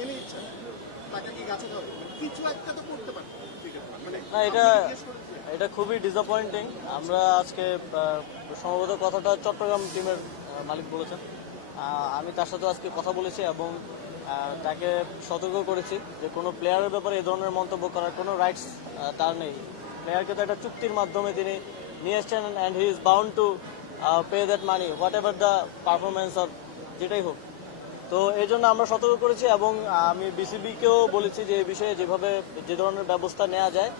মেনে নিচ্ছেন তাকে কি গাছে ধরে কিছু একটা তো করতে পারে না, এটা খুবই ডিসঅ্যাপয়েন্টিং। আমরা আজকে সম্ভবত কথাটা চট্টগ্রাম টিমের মালিক বলেছেন, আমি তার সাথে আজকে কথা বলেছি এবং তাকে সতর্ক করেছি যে কোনো প্লেয়ারের ব্যাপারে এই ধরনের মন্তব্য করার কোনো রাইটস তার নেই। প্লেয়ারকে তো একটা চুক্তির মাধ্যমে তিনি নিয়ে এসছেন and he is bound to pay that money what ever the performance or যেটাই হোক। তো এই জন্য আমরা সতর্ক করেছি এবং আমি বিসিবিকেও বলেছি যে এই বিষয়ে যেভাবে যে ধরনের ব্যবস্থা নেওয়া যায়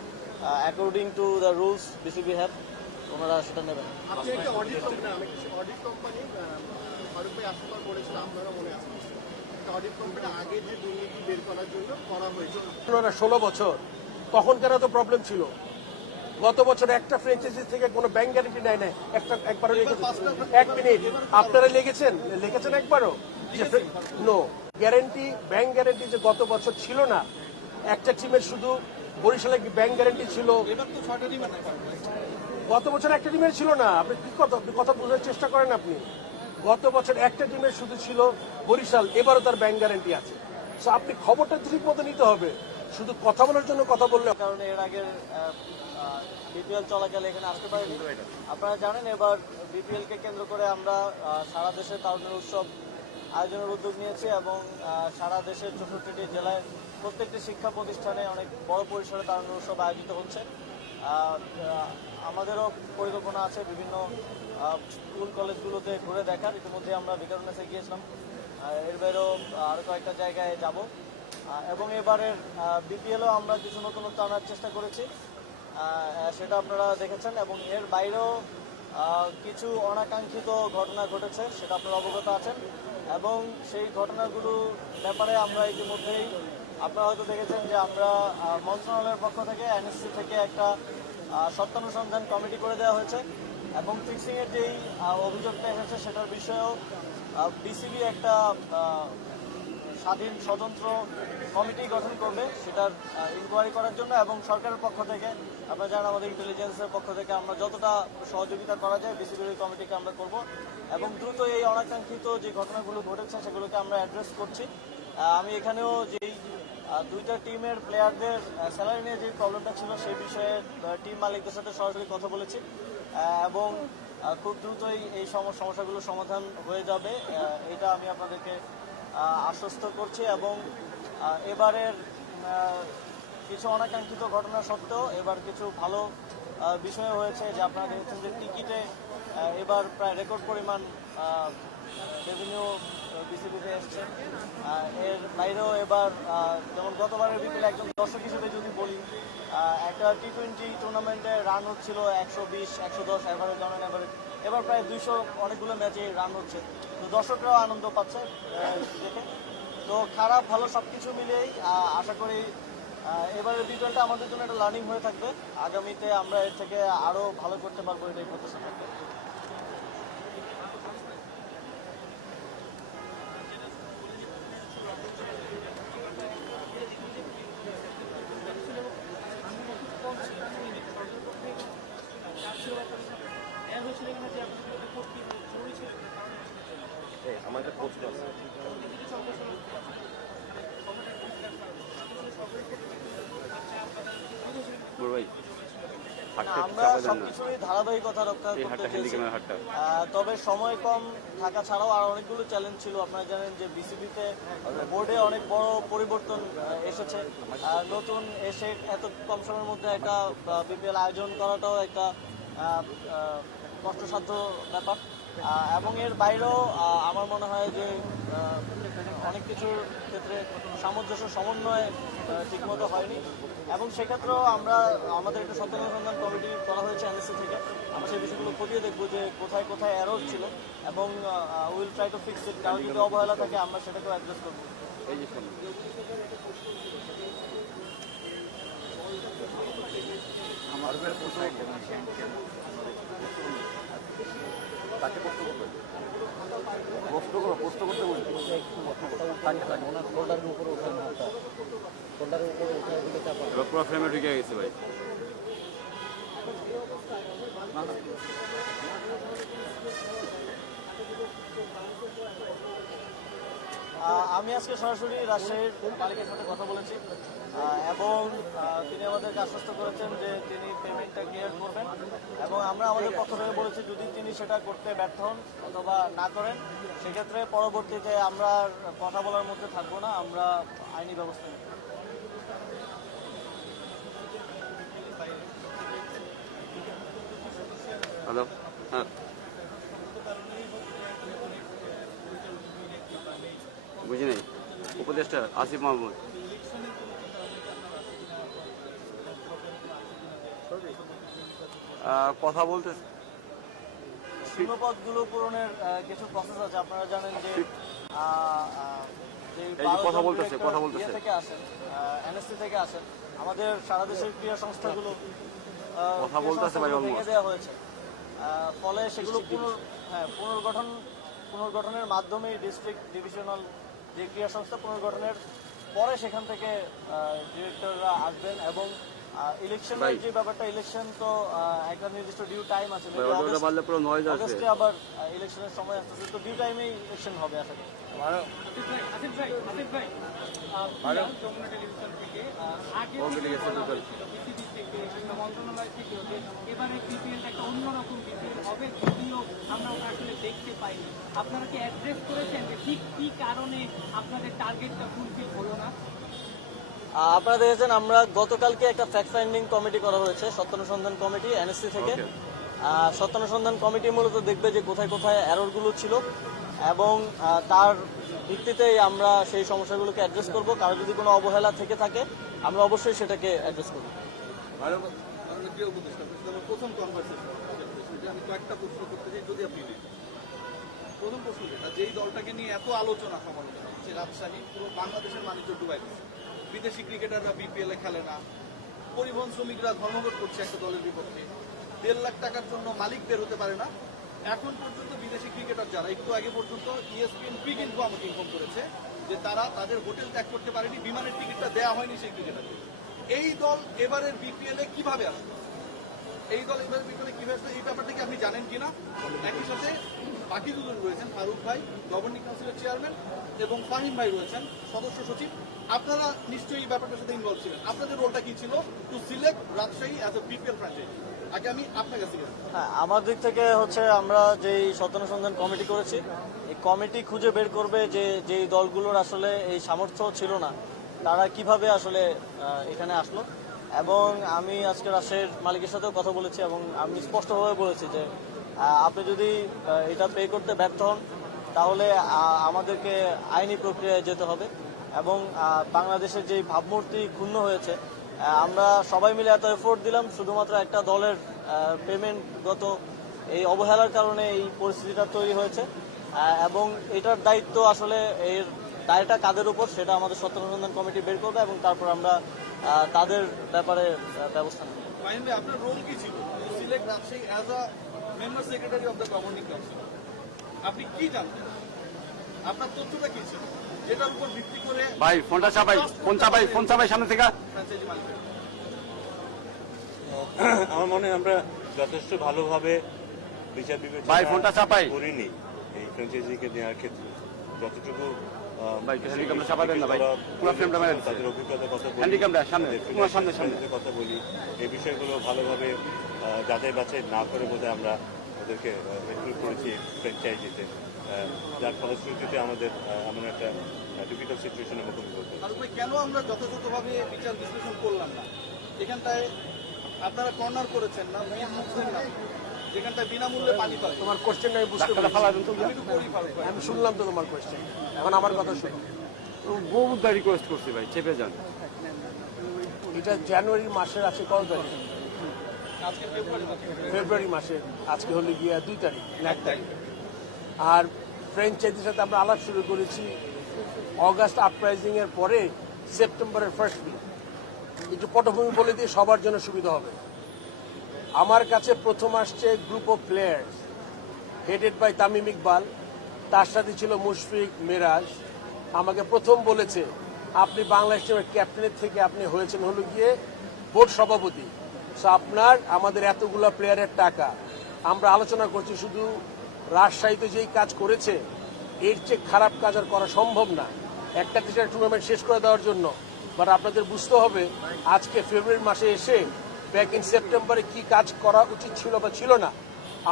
according to the rules BCB have, ওনারা সেটা নেবেন। আপনি একটা অডিট কোম্পানি ফারুক ভাই আসার পর বলেছিল, আপনারা মনে আছে অডিট কোম্পানি আগে যে দুর্নীতি বের করার জন্য করা হয়েছিল 16 বছর, তখন কেন তো প্রবলেম ছিল? গত বছর একটা ফ্র্যাঞ্চাইজি থেকে কোনো ব্যাংক গ্যারান্টি নেয় না, একবারও এক মিনিট আপনারা লিখেছেন একবারও নো গ্যারান্টি, ব্যাংক গ্যারান্টি যে গত বছর ছিল না। একটা টিমের শুধু বরিশালে ব্যাংক গ্যারান্টি ছিল, গত বছর একটা টিমের ছিল না। আপনি কি কথা বোঝার চেষ্টা করেন আপনি? গত বছর একটা টিমের শুধু ছিল বরিশাল, এবারও তার ব্যাংক গ্যারান্টি আছে। সো আপনি খবরটা ঠিক মতো নিতে হবে, শুধু কথা বলার জন্য কথা বললে। কারণ এর আগের বিপিএল চলাকালে এখানে আসতে পারিনি। আপনারা জানেন এবার বিপিএল কে কেন্দ্র করে আমরা সারা দেশে তারুণ্যের উৎসব আয়োজনের উদ্যোগ নিয়েছি এবং সারা দেশের 64টি জেলায় প্রত্যেকটি শিক্ষা প্রতিষ্ঠানে অনেক বড় পরিসরে তারুণ্যের উৎসব আয়োজিত হচ্ছে। আমাদেরও পরিকল্পনা আছে বিভিন্ন স্কুল কলেজগুলোতে ঘুরে দেখার। ইতিমধ্যে আমরা ভিকারুন্নেসে গিয়েছিলাম, এর বাইরেও আরও কয়েকটা জায়গায় যাব এবং এবারের বিপিএলও আমরা কিছু নতুনত্ব আনার চেষ্টা করেছি, সেটা আপনারা দেখেছেন। এবং এর বাইরেও কিছু অনাকাঙ্ক্ষিত ঘটনা ঘটেছে, সেটা আপনারা অবগত আছেন এবং সেই ঘটনাগুলোর ব্যাপারে আমরা ইতিমধ্যেই আপনারা হয়তো দেখেছেন যে আমরা মন্ত্রণালয়ের পক্ষ থেকে এনএসসি থেকে একটা সত্যানুসন্ধান কমিটি করে দেওয়া হয়েছে এবং ফিক্সিংয়ের যেই অভিযোগটা এসেছে সেটার বিষয়েও বিসিবি একটা স্বাধীন স্বতন্ত্র কমিটি গঠন করবে সেটার ইনকোয়ারি করার জন্য। এবং সরকারের পক্ষ থেকে আপনারা জানেন আমাদের ইন্টেলিজেন্সের পক্ষ থেকে আমরা যতটা সহযোগিতা করা যায় বিসিবির কমিটিকে আমরা করব এবং দ্রুত এই অনাকাঙ্ক্ষিত যে ঘটনাগুলো ঘটেছে সেগুলোকে আমরা অ্যাড্রেস করছি। আমি এখানেও যেই দুইটা টিমের প্লেয়ারদের স্যালারি নিয়ে যে প্রবলেমটা ছিল সেই বিষয়ে টিম মালিকদের সাথে সরাসরি কথা বলেছি এবং খুব দ্রুতই এই সমস্যাগুলো সমাধান হয়ে যাবে, এটা আমি আপনাদেরকে আশ্বস্ত করছি। এবং এবারের কিছু অনাকাঙ্ক্ষিত ঘটনা সত্ত্বেও এবার কিছু ভালো বিষয় হয়েছে যে আপনারা দেখেছেন যে টিকিটে এবার প্রায় রেকর্ড পরিমাণ রেভিনিউ বিসিবিতে এসছে। এর বাইরেও এবার যেমন গতবারের বিপিএল একজন দর্শক হিসেবে যদি বলি, একটা টি20 টুর্নামেন্টে রান হচ্ছিল 120 110 অ্যাভারেজ, অন অ্যাভারেজ এবার প্রায় 200 অনেকগুলো ম্যাচে রান হচ্ছে। তো দর্শকরাও আনন্দ পাচ্ছে দেখে। তো খারাপ ভালো সব কিছু মিলিয়েই আশা করি এবারের বিপিএলটা আমাদের জন্য একটা লার্নিং হয়ে থাকবে। আগামীতে আমরা এর থেকে আরও ভালো করতে পারবো, এটাই প্রত্যাশা থাকবে। আমাদের প্রশ্ন আছে আমরা সবকিছুরই ধারাবাহিকতা রক্ষা করতে চেয়েছি, তবে সময় কম থাকা ছাড়াও আর অনেকগুলো চ্যালেঞ্জ ছিল। আপনারা জানেন যে বিসিবিতে বোর্ডে অনেক বড় পরিবর্তন এসেছে, নতুন এসে এত কম সময়ের মধ্যে একটা বিপিএল আয়োজন করাটাও একটা কষ্টসাধ্য ব্যাপার এবং এর বাইরেও আমার মনে হয় যে অনেক কিছুর ক্ষেত্রে সামঞ্জস্য সমন্বয় ঠিকমতো হয়নি এবং সেক্ষেত্রেও আমরা আমাদের একটা সত্যানুসন্ধান কমিটি করা হয়েছে এনএসসি থেকে। আমরা সেই বিষয়গুলো খতিয়ে দেখবো যে কোথায় কোথায় এরর ছিল এবং will try to fix it. কারণ যদি অবহেলা থাকে আমরা সেটাকেও অ্যাড্রেস করবো। তাকে প্রশ্ন করতে বলছি ওনার ফোল্ডারের উপরে ওঠেন, ফোল্ডারের উপরে উঠে পুরো ফ্রেমে ঢুকে গেছে ভাই। আমি আজকে সরাসরি রাজশাহীর মালিকের সাথে কথা বলেছি এবং তিনি আমাদেরকে আশ্বস্ত করেছেন যে তিনি পেমেন্টটা ক্লিয়ার করবেন এবং আমরা আমাদের পক্ষ থেকে বলেছি যদি তিনি সেটা করতে ব্যর্থ হন অথবা না করেন সেক্ষেত্রে পরবর্তীতে আমরা আর কথা বলার মধ্যে থাকবো না, আমরা আইনি ব্যবস্থা নেব। হ্যালো, হ্যাঁ, বুঝি নাই। উপদেষ্টা আসিফ মাহমুদ। কথা বলতে সীমাপথগুলো পূরণের কিছু প্রসেস আছে। আপনারা জানেন যে যে এই যে কথা বলতেছে, কথা বলতেছে। ইয়ে থেকে আসেন, এনএসসি থেকে আসেন, আমাদের সারা দেশের ক্রীড়া সংস্থাগুলো কথা বলতেছে ভাই ভেঙে almost। দেওয়া হয়েছে। ফলে সেগুলো পুনর্গঠনের মাধ্যমে ডিস্ট্রিক্ট ডিভিশনাল যে ক্রীড়া সংস্থা পুনর্গঠনের পরে সেখান থেকে ডিরেক্টররা আসবেন এবং ইলেকশনের যে ব্যাপারটা, ইলেকশন তো একটা নির্দিষ্ট ডিউ টাইম আছে, ওটা বললে পুরো নয়েজ আসবে। অগস্টে আবার ইলেকশনের সময় আসতেছে, তো ডিউ টাইমেই ইলেকশন হবে আশা করি। আসিফ ভাই যমুনা টেলিভিশন থেকে আগে ওকে, ঠিক আছে, টোটাল। বিসিবি থেকে কিংবা মন্ত্রণালয় থেকে যে এবারে বিপিএলটা একটা অন্যরকম বিপিএল হবে, যদিও আমরা ওটা আসলে দেখতে পাইনি। আপনারা কি অ্যাড্রেস করেছেন যে ঠিক কি কারণে আপনাদের টার্গেটটা ফুলফিল হলো না? আপনারা দেখেছেন আমরা গতকালকে একটা ফ্যাক্ট ফাইন্ডিং কমিটি করা হয়েছে, সত্যানুসন্ধান কমিটি এনএসসি থেকে। সত্যানুসন্ধান কমিটি মূলত দেখবে যে কোথায় কোথায় এররগুলো ছিল এবং তার ভিত্তিতেই আমরা সেই সমস্যাগুলোকে অ্যাড্রেস করব। কারো যদি কোনো অবহেলা থেকে থাকে আমরা অবশ্যই সেটাকে অ্যাড্রেস করব। প্রথম কনভারসেশন আমি কয়েকটা প্রশ্ন করতে চাই, যদি আপনি নেন। প্রথম প্রশ্ন যেটা, যেই দলটাকে নিয়ে এত আলোচনা সমালোচনা হচ্ছে, রাজশাহী পুরো বাংলাদেশের বাণিজ্য ডুবাই দিচ্ছে, বিদেশি ক্রিকেটাররা বিপিএল এ খেলে না, পরিবহন শ্রমিকরা ধর্মঘট করছে একটা দলের বিপক্ষে, 1.5 লাখ টাকার জন্য মালিক বের হতে পারে না। এখন পর্যন্ত বিদেশি ক্রিকেটার যারা, একটু আগে পর্যন্ত ইএসপিএন ক্রিক ইনফো আমাকে ইনফর্ম করেছে যে তারা তাদের হোটেল ত্যাগ করতে পারেনি, বিমানের টিকিটটা দেওয়া হয়নি সেই ক্রিকেটারকে। এই দল এবারের বিপিএল এ কিভাবে আসবে? এই দল এবারের বিপিএল এ কিভাবে আসবে এই ব্যাপারটা কি আপনি জানেন কিনা? একই সাথে বাকি দুজন রয়েছেন, ফারুক ভাই গভর্নিং কাউন্সিলের চেয়ারম্যান এবং ফাহিম ভাই রয়েছেন সদস্য সচিব। আপনারা নিশ্চয়ই এই ব্যাপারটার সাথে ইনভলভ ছিলেন। আপনাদের রোলটা কি ছিল to select Rajshahi as a BPL franchise? আগে আমি আপনার কাছে গেলাম। হ্যাঁ, আমার দিক থেকে হচ্ছে আমরা যেই সত্যানুসন্ধান কমিটি করেছি, এই কমিটি খুঁজে বের করবে যে যেই দলগুলোর আসলে এই সামর্থ্য ছিল না তারা কিভাবে আসলে এখানে আসলো। এবং আমি আজকে রাজশাহীর মালিকের সাথেও কথা বলেছি এবং আমি স্পষ্টভাবে বলেছি যে আপনি যদি এটা পে করতে ব্যর্থ হন তাহলে আমাদেরকে আইনি প্রক্রিয়ায় যেতে হবে এবং বাংলাদেশের যেই ভাবমূর্তি ক্ষুণ্ণ হয়েছে, আমরা সবাই মিলে এত এফোর্ট দিলাম, শুধুমাত্র একটা দলের পেমেন্টগত এই অবহেলার কারণে এই পরিস্থিতিটা তৈরি হয়েছে এবং এটার দায়িত্ব আসলে এর দায়টা কাদের উপর সেটা আমাদের সত্যানুসন্ধান কমিটি বের করবে এবং তারপর আমরা তাদের ব্যাপারে ব্যবস্থা নেব। ফাহিম ভাই, আপনার রোল কি ছিল to select Rajshahi as a member secretary of the governing council? আপনি কি জানতেন? আপনার তথ্যটা কি ছিল যেটার উপর ভিত্তি করে ভাই ফোনটা চাপাই, ফোন চাপাই সামনে থেকে। ফ্র্যাঞ্চাইজি মালিক? আমার মনে হয় আমরা যথেষ্ট ভালোভাবে বিচার ভাই, ফোনটা চাপাই। করিনি এই ফ্র্যাঞ্চাইজিকে নেওয়ার ক্ষেত্রে। যতটুকু ভাই, হ্যান্ডিক্যামটা চাপাবেন না ভাই, পুরো ফ্রেমটা মেরে দিচ্ছে। তাদের অভিজ্ঞতার কথা বলি, হ্যান্ডিক্যামটা সামনে, তাদের তোমার সামনে financial কথা বলি, এই বিষয়গুলো ভালোভাবে যাচাই বাছাই না করে বোধহয় আমরা ওদেরকে রেক্রুট করেছি ফ্র্যাঞ্চাইজিতে, যার ফলশ্রুতিতে আমাদের এমন একটা ডিফিকাল্ট সিচুয়েশনের মুখোমুখি করতে হচ্ছে। ফারুক ভাই, কেন আমরা যথাযথভাবে বিচার বিশ্লেষণ করলাম না? এখানটায় আপনারা কর্নার করেছেন না, মীর মুখছেন না, যেখানটায় বিনামূল্যে পানি পাবে। তোমার কোশ্চেন আমি বুঝতে ডাক্তারটা ফালা দেন তো। আমি একটু করি ফারুক ভাই। আমি শুনলাম তো তোমার কোশ্চেন, এখন আমার কথা শুনো। বহুবার রিকোয়েস্ট করছি ভাই, চেপে যান। এটা জানুয়ারি মাসের আছে কত তারিখ? আজকে ফেব্রুয়ারি মাসে। ফেব্রুয়ারি মাসের আজকে হলে গিয়া 2 তারিখ, 1 তারিখ। আর ফ্র্যাঞ্চাইজির সাথে আমরা আলাপ শুরু করেছি অগাস্ট আপরাইজিং এর পরে সেপ্টেম্বরের ফার্স্ট উইক। একটু পটভূমি বলে দিয়ে সবার জন্য সুবিধা হবে। আমার কাছে প্রথম আসছে group of players headed by Tamim Iqbal, তার সাথে ছিল মুশফিক, মিরাজ। আমাকে প্রথম বলেছে আপনি বাংলাদেশ টিমের ক্যাপ্টেনের থেকে আপনি হয়েছেন হলো গিয়ে বোর্ড সভাপতি, সো আপনার আমাদের এতগুলা প্লেয়ারের টাকা। আমরা আলোচনা করছি শুধু রাজশাহীতে যেই কাজ করেছে এর চেয়ে খারাপ কাজ আর করা সম্ভব না একটা দেশের টুর্নামেন্ট শেষ করে দেওয়ার জন্য। বাট আপনাদের বুঝতে হবে আজকে ফেব্রুয়ারি মাসে এসে ব্যাক ইন সেপ্টেম্বরে কি কাজ করা উচিত ছিল বা ছিল না,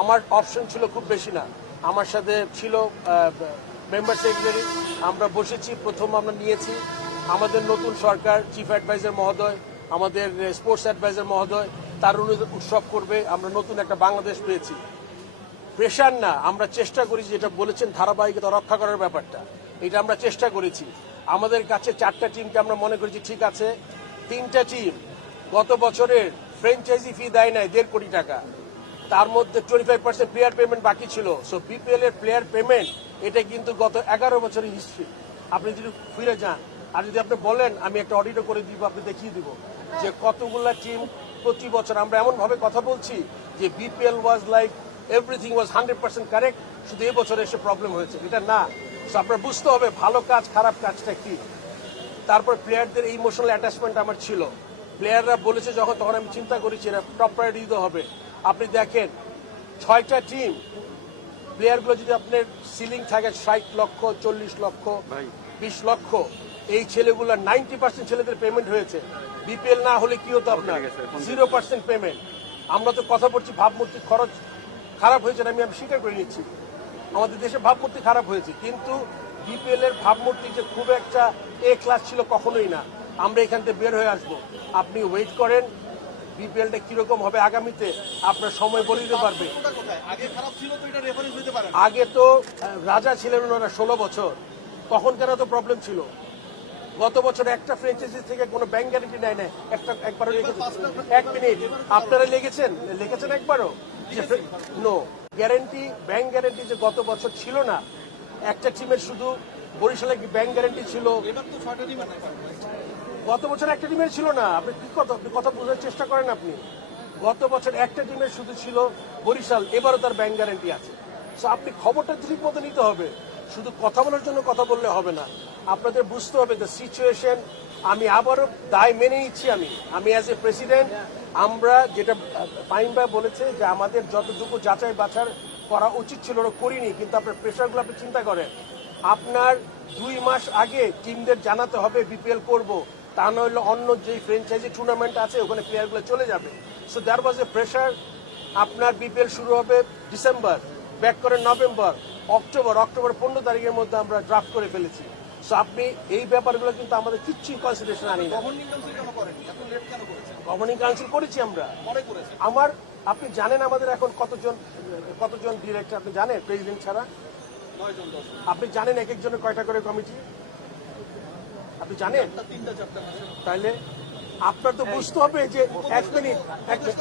আমার অপশন ছিল খুব বেশি না। আমার সাথে ছিল মেম্বার সেক্রেটারি, আমরা বসেছি, প্রথম আমরা নিয়েছি আমাদের নতুন সরকার, চিফ অ্যাডভাইজার মহোদয়, আমাদের স্পোর্টস অ্যাডভাইজার মহোদয়, তার উৎসব করবে, আমরা নতুন একটা বাংলাদেশ পেয়েছি। প্রেশার না, আমরা চেষ্টা করেছি, যেটা বলেছেন ধারাবাহিকতা রক্ষা করার ব্যাপারটা, এটা আমরা চেষ্টা করেছি। আমাদের কাছে 4টা টিমকে আমরা মনে করেছি ঠিক আছে, 3টা টিম গত বছরের ফ্র্যাঞ্চাইজি ফি দেয় নাই 1.5 কোটি টাকা, তার মধ্যে 25% প্লেয়ার পেমেন্ট বাকি ছিল। সো বিপিএল এর প্লেয়ার পেমেন্ট এটা কিন্তু গত 11 বছরের হিস্ট্রি। আপনি যদি ফিরে যান আর যদি আপনি বলেন আমি একটা অডিটও করে দিব, আপনি দেখিয়ে দিব যে কতগুলা টিম প্রতি বছর। আমরা এমনভাবে কথা বলছি যে BPL was like everything was 100% correct, শুধু এই বছরে এসে প্রবলেম হয়েছে, এটা না। সো আপনার বুঝতে হবে ভালো কাজ খারাপ কাজটা কি। তারপর প্লেয়ারদের এই ইমোশনাল অ্যাটাচমেন্ট আমার ছিল, প্লেয়াররা বলেছে যখন, তখন আমি চিন্তা করেছি এটা টপ প্রায়োরিটি দিতে হবে। আপনি দেখেন 6টা টিম, প্লেয়ারগুলো যদি আপনার সিলিং থাকে 60 লক্ষ, 40 লক্ষ, 20 লক্ষ, এই ছেলেগুলো 90% ছেলেদের পেমেন্ট হয়েছে। বিপিএল না হলে কি হতো আপনার 0% পেমেন্ট। আমরা তো কথা বলছি ভাবমূর্তি খরচ খারাপ হয়েছে, আমি স্বীকার করে নিচ্ছি, আমাদের দেশে ভাবমূর্তি খারাপ হয়েছে, কিন্তু বিপিএল এর ভাবমূর্তি যে খুব একটা এ ক্লাস ছিল কখনোই না। আমরা এখান থেকে বের হয়ে আসবো, আপনি ওয়েট করেন বিপিএলটা কিরকম হবে আগামীতে আপনার সময় বলে দিতে পারবে। আগে খারাপ ছিল তো এটা রেফারেন্স হতে পারে। আগে তো রাজা ছিলেন ওনারা 16 বছর, তখন কেন তো প্রবলেম ছিল। গত বছর একটা ফ্র্যাঞ্চাইজি থেকে কোনো ব্যাংক গ্যারান্টি নেয় না, একবারও লিখেছে। 1 মিনিট, আপনারা লিখেছেন একবারও যে নো গ্যারান্টি, ব্যাংক গ্যারান্টি যে গত বছর ছিল না। একটা টিমের শুধু বরিশালে ব্যাংক গ্যারান্টি ছিল, এবার তো 6টা টিম গত বছর একটা টিমের ছিল না। আপনি কি কথা বোঝার চেষ্টা করেন আপনি। গত বছর একটা টিমের শুধু ছিল বরিশাল, এবারও তার ব্যাংক গ্যারান্টি আছে। সো আপনি খবরটা ঠিক মতো নিতে হবে, শুধু কথা বলার জন্য কথা বললে হবে না। আপনাদের বুঝতে হবে দ্য সিচুয়েশন। আমি আবারও দায় মেনে নিচ্ছি, আমি অ্যাজ এ প্রেসিডেন্ট, আমরা যেটা ফাইন ভাই বলেছে যে আমাদের যতটুকু যাচাই বাছাই করা উচিত ছিল ওরা করিনি, কিন্তু আপনার প্রেশারগুলো আপনি চিন্তা করেন, আপনার 2 মাস আগে টিমদের জানাতে হবে বিপিএল করব, তা নইলে অন্য যে ফ্র্যাঞ্চাইজি টুর্নামেন্ট আছে ওখানে প্লেয়ারগুলো চলে যাবে। So there was a pressure. আপনার বিপিএল শুরু হবে ডিসেম্বর, ব্যাক করে নভেম্বর, অক্টোবর 15 তারিখের মধ্যে আমরা ড্রাফট করে ফেলেছি। সো আপনি এই ব্যাপারগুলো কিন্তু আমাদের কিচ্ছুই কনসিডারেশন আনি না। গভর্নিং কাউন্সিল কেন করেনি? এত লেট কেন করেছে? গভর্নিং কাউন্সিল করেছি আমরা, পরে করেছে। আপনি জানেন আমাদের এখন কতজন ডিরেক্টর আপনি জানেন প্রেসিডেন্ট ছাড়া? 9 জন 10 আপনি জানেন এক একজনের কয়টা করে কমিটি আপনি জানেন? 3টা 4টা মাসে তাইলে আপনার তো বুঝতে হবে যে 1 মিনিট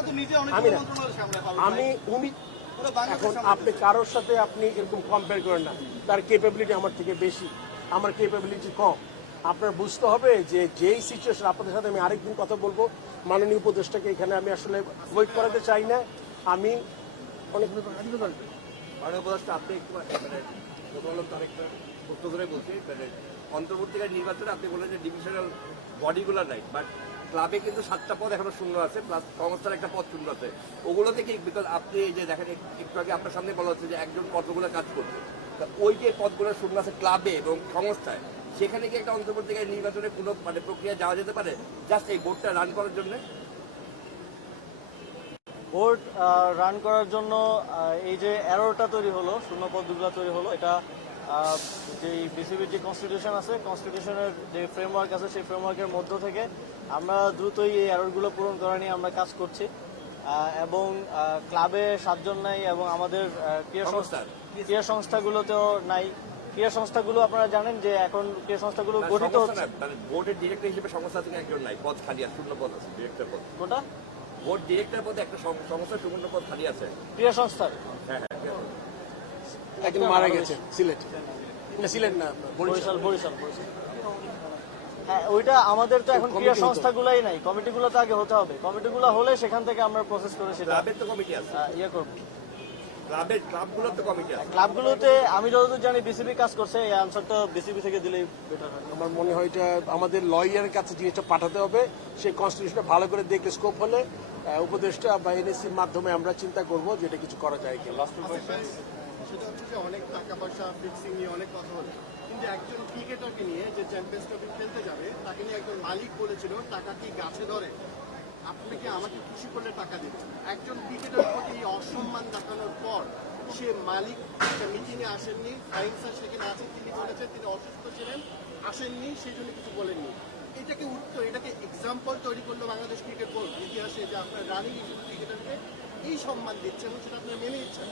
তো নিজে অনেক আমি না, মন্ত্রণালয়ের সামনে আমি উনি পুরো বাংলাদেশ এখন আপনি কারোর সাথে আপনি এরকম কম্পেয়ার করেন না, তার ক্যাপাবিলিটি আমার থেকে বেশি, আমার ক্যাপাবিলিটি কম। আপনার বুঝতে হবে যে যেই সিচুয়েশন, আপনাদের সাথে আমি আরেকদিন কথা বলবো, মাননীয় উপদেষ্টাকে এখানে আমি আসলে ওয়েট করাতে চাই না। আমি অনেক মাননীয় উপদেষ্টা, আপনি একটু বললাম তার একটা প্রশ্ন করে বলছি, অন্তর্বর্তীকালীন নির্বাচনে আপনি বললেন যে ডিভিশনাল বডিগুলো নাই, বাট ক্লাবে কিন্তু 7টা পদ এখনো শূন্য আছে, প্লাস সংস্থার একটা পদ শূন্য আছে। ওগুলো থেকে বিকজ আপনি এই যে দেখেন একটু আগে আপনার সামনে বলা হচ্ছে যে একজন পদগুলো কাজ করছে, ওই যে পদগুলো শূন্য আছে ক্লাবে এবং সংস্থায়, সেখানে কি একটা অন্তর্বর্তীকালীন নির্বাচনে কোনো প্রক্রিয়া যাওয়া যেতে পারে জাস্ট এই বোর্ডটা রান করার জন্য? বোর্ড রান করার জন্য এই যে এররটা তৈরি হলো, শূন্য পদগুলো তৈরি হলো, এটা যে বিসিবির যে কনস্টিটিউশন আছে, কনস্টিটিউশনের যে ফ্রেমওয়ার্ক আছে, সেই ফ্রেমওয়ার্কের মধ্য থেকে আমরা দ্রুতই এই এররগুলো পূরণ করা নিয়ে আমরা কাজ করছি। এবং ক্লাবে 7 জন নাই, এবং আমাদের ক্রীড়া সংস্থাগুলোতেও নাই। ক্রীড়া সংস্থাগুলো আপনারা জানেন যে এখন ক্রীড়া সংস্থাগুলো গঠিত হচ্ছে। বোর্ডের ডিরেক্টর হিসেবে সংস্থা থেকে একজন নাই, পদ খালি আছে, শূন্য পদ আছে, ডিরেক্টর পদ। কোটা বোর্ড ডিরেক্টর পদে একটা সংস্থার শূন্য পদ খালি আছে ক্রীড়া সংস্থার। হ্যাঁ, একজন মারা গেছে সিলেট না বরিশাল। হ্যাঁ, ওইটা আমাদের তো এখন ক্রীড়া সংস্থাগুলাই নাই, কমিটিগুলো তো আগে হতে হবে। কমিটিগুলো হলে সেখান থেকে আমরা প্রসেস করে সেটা ক্লাবের তো কমিটি আছে, ইয়ে করবো। ক্লাবগুলোর তো কমিটি আছে। ক্লাবগুলোতে আমি যতদূর জানি বিসিবি কাজ করছে, এই আনসারটা বিসিবি থেকে দিলেই বেটার হয়। আমার মনে হয় এটা আমাদের লয়ারের কাছে জিনিসটা পাঠাতে হবে, সেই কনস্টিটিউশনটা ভালো করে দেখে স্কোপ হলে উপদেষ্টা বা এনএসসির মাধ্যমে আমরা চিন্তা করব যে এটা কিছু করা যায় কিনা। সেটা হচ্ছে যে অনেক টাকা পয়সা ফিক্সিং নিয়ে অনেক কথা হলো, কিন্তু একজন ক্রিকেটারকে নিয়ে যে চ্যাম্পিয়ন্স ট্রফি খেলতে যাবে তাকে নিয়ে একজন মালিক বলেছিল টাকা কি গাছে ধরে, আপনি কি আমাকে খুশি করলে টাকা দিবেন। একজন ক্রিকেটারের প্রতি এই অসম্মান দেখানোর পর সে মালিক একটা মিটিংয়ে আসেননি, ফাইন স্যার সেখানে আছেন, তিনি বলেছেন তিনি অসুস্থ ছিলেন, আসেননি, সেই জন্য কিছু বলেননি। এটাকে উত্তর, এটাকে এক্সাম্পল তৈরি করলো বাংলাদেশ ক্রিকেট বোর্ড ইতিহাসে যে আপনার রানিং ক্রিকেটারকে এই সম্মান দিচ্ছে এবং সেটা আপনি মেনে নিচ্ছেন।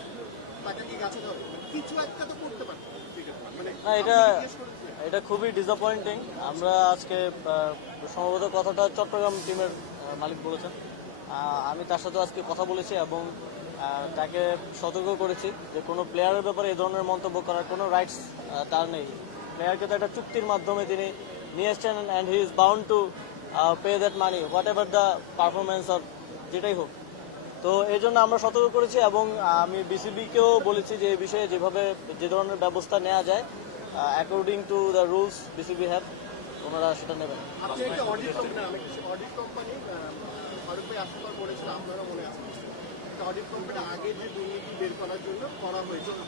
টাকা কি গাছে ধরে, কিছু একটা তো করতে পারতেন ক্রিকেট বোর্ড। মানে না, এটা আপনি জিজ্ঞেস করেছিলেন। এটা খুবই ডিসঅ্যাপয়েন্টিং। আমরা আজকে সম্ভবত কথাটা চট্টগ্রাম টিমের মালিক বলেছেন, আমি তার সাথে আজকে কথা বলেছি এবং তাকে সতর্ক করেছি যে কোনো প্লেয়ারের ব্যাপারে এই ধরনের মন্তব্য করার কোনো রাইটস তার নেই। প্লেয়ারকে তো একটা চুক্তির মাধ্যমে তিনি নিয়ে এসছেন and he is bound to pay that money what ever the performance or যেটাই হোক। তো এই জন্য আমরা সতর্ক করেছি এবং আমি বিসিবিকেও বলেছি যে এই বিষয়ে যেভাবে যে ধরনের ব্যবস্থা নেওয়া যায় according to the rules BCB have, ওনারা সেটা নেবেন। আপনি একটা অডিট কোম্পানি ফারুক ভাই আসার পর বলেছিল, আপনারা মনে আছে একটা অডিট কোম্পানি আগে যে দুর্নীতি বের করার জন্য করা হয়েছিল,